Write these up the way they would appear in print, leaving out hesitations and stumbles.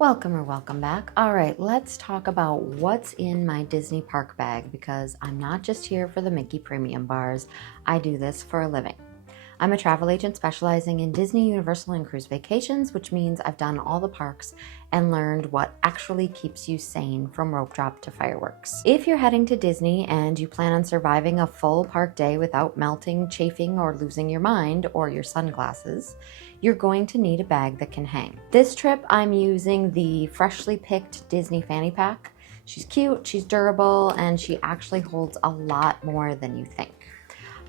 Welcome or welcome back. All right, let's talk about what's in my Disney park bag because I'm not just here for the Mickey Premium bars. I do this for a living. I'm a travel agent specializing in Disney, Universal, and cruise vacations, which means I've done all the parks and learned what actually keeps you sane from rope drop to fireworks. If you're heading to Disney and you plan on surviving a full park day without melting, chafing, or losing your mind or your sunglasses, you're going to need a bag that can hang. This trip, I'm using the freshly picked Disney Fanny pack. She's cute, she's durable, and she actually holds a lot more than you think.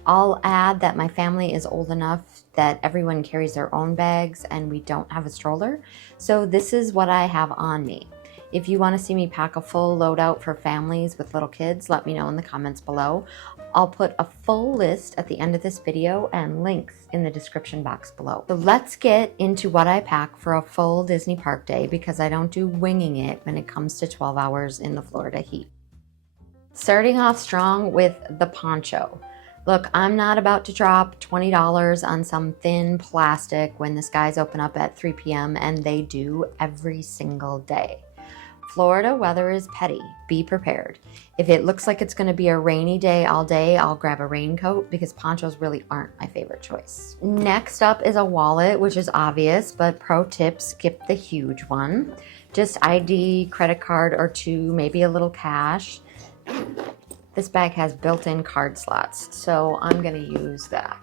I'll add that my family is old enough that everyone carries their own bags and we don't have a stroller, so this is what I have on me. If you want to see me pack a full loadout for families with little kids, let me know in the comments below. I'll put a full list at the end of this video and links in the description box below. So let's get into what I pack for a full Disney park day because I don't do winging it when it comes to 12 hours in the Florida heat. Starting off strong with the poncho. Look, I'm not about to drop $20 on some thin plastic when the skies open up at 3 p.m. and they do every single day. Florida weather is petty. Be prepared. If it looks like it's going to be a rainy day all day, I'll grab a raincoat because ponchos really aren't my favorite choice. Next up is a wallet, which is obvious, but pro tip, skip the huge one. Just ID, credit card or two, maybe a little cash. This bag has built-in card slots, so I'm gonna use that.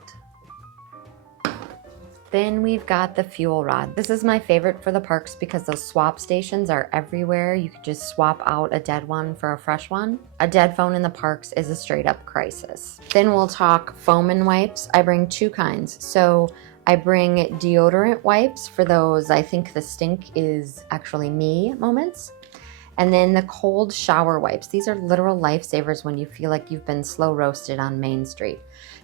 Then we've got the fuel rod. This is my favorite for the parks because those swap stations are everywhere. You could just swap out a dead one for a fresh one. A dead phone in the parks is a straight up crisis. Then we'll talk foam and wipes. I bring two kinds. So I bring deodorant wipes for those I think the stink is actually me moments. And then the cold shower wipes. These are literal lifesavers when you feel like you've been slow roasted on Main Street.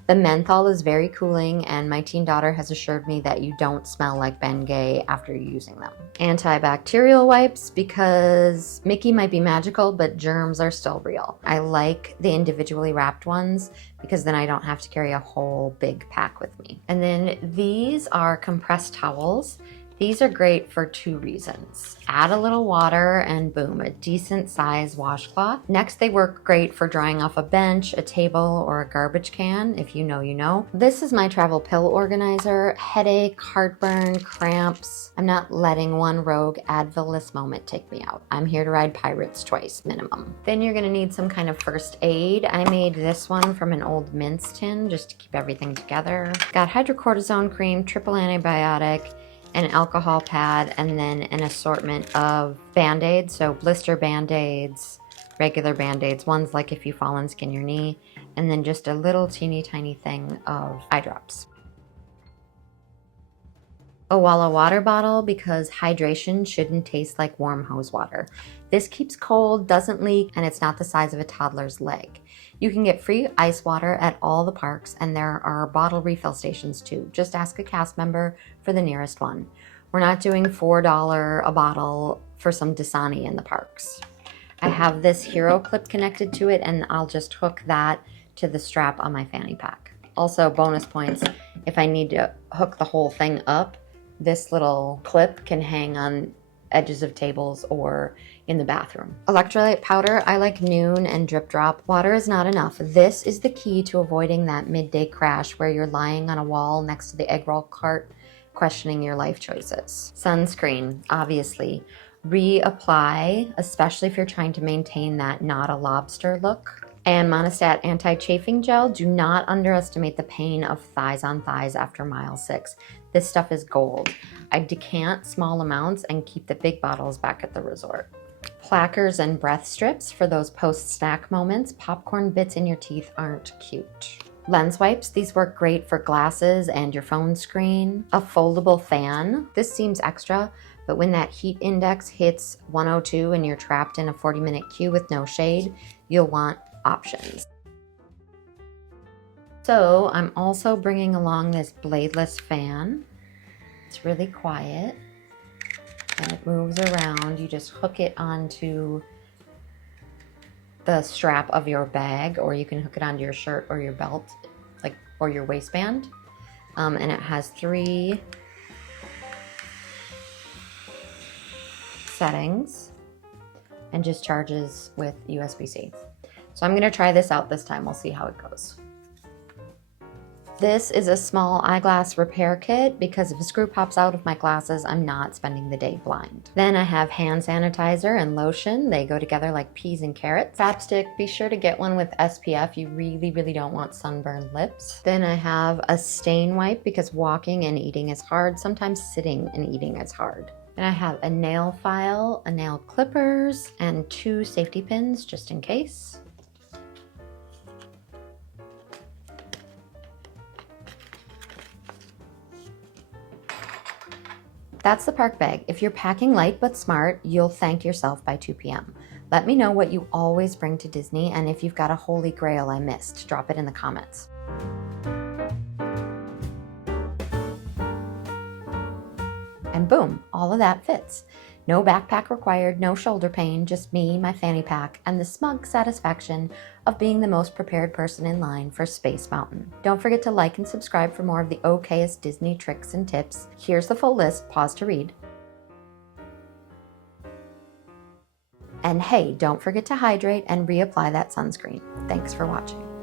The menthol is very cooling and my teen daughter has assured me that you don't smell like Bengay after using them. Antibacterial wipes because Mickey might be magical, but germs are still real. I like the individually wrapped ones because then I don't have to carry a whole big pack with me. And then these are compressed towels. These are great for two reasons. Add a little water and boom, a decent size washcloth. Next, they work great for drying off a bench, a table, or a garbage can. If you know, you know. This is my travel pill organizer. Headache, heartburn, cramps. I'm not letting one rogue Advil-less moment take me out. I'm here to ride Pirate's Choice, minimum. Then you're gonna need some kind of first aid. I made this one from an old mince tin just to keep everything together. Got hydrocortisone cream, triple antibiotic, an alcohol pad, and then an assortment of Band-Aids. So blister Band-Aids, regular Band-Aids, ones like if you fall and skin your knee, and then just a little teeny tiny thing of eye drops. A Walla water bottle because hydration shouldn't taste like warm hose water. This keeps cold, doesn't leak, and it's not the size of a toddler's leg. You can get free ice water at all the parks, and there are bottle refill stations too. Just ask a cast member for the nearest one. We're not doing $4 a bottle for some Dasani in the parks. I have this hero clip connected to it, and I'll just hook that to the strap on my fanny pack. Also, bonus points, if I need to hook the whole thing up, this little clip can hang on edges of tables or in the bathroom. Electrolyte powder, I like Noon and Drip Drop. Water is not enough. This is the key to avoiding that midday crash where you're lying on a wall next to the egg roll cart questioning your life choices. Sunscreen, obviously. Reapply, especially if you're trying to maintain that not a lobster look. And Monistat anti-chafing gel. Do not underestimate the pain of thighs on thighs after mile 6. This stuff is gold. I decant small amounts and keep the big bottles back at the resort. Plackers and breath strips for those post-snack moments. Popcorn bits in your teeth aren't cute. Lens wipes, these work great for glasses and your phone screen. A foldable fan, this seems extra, but when that heat index hits 102 and you're trapped in a 40-minute queue with no shade, you'll want options. So I'm also bringing along this bladeless fan. It's really quiet and it moves around. You just hook it onto the strap of your bag, or you can hook it onto your shirt or your belt, or your waistband. And it has 3 settings and just charges with USB-C. So I'm gonna try this out this time. We'll see how it goes. This is a small eyeglass repair kit because if a screw pops out of my glasses, I'm not spending the day blind. Then I have hand sanitizer and lotion. They go together like peas and carrots. Chapstick, be sure to get one with SPF. You really don't want sunburned lips. Then I have a stain wipe because walking and eating is hard. Sometimes sitting and eating is hard. And I have a nail file, a nail clippers, and 2 safety pins just in case. That's the park bag. If you're packing light but smart, you'll thank yourself by 2 p.m. Let me know what you always bring to Disney, and if you've got a holy grail I missed, drop it in the comments. And boom, all of that fits. No backpack required, no shoulder pain, just me, my fanny pack, and the smug satisfaction of being the most prepared person in line for Space Mountain. Don't forget to like and subscribe for more of the okayest Disney tricks and tips. Here's the full list, pause to read. And hey, don't forget to hydrate and reapply that sunscreen. Thanks for watching.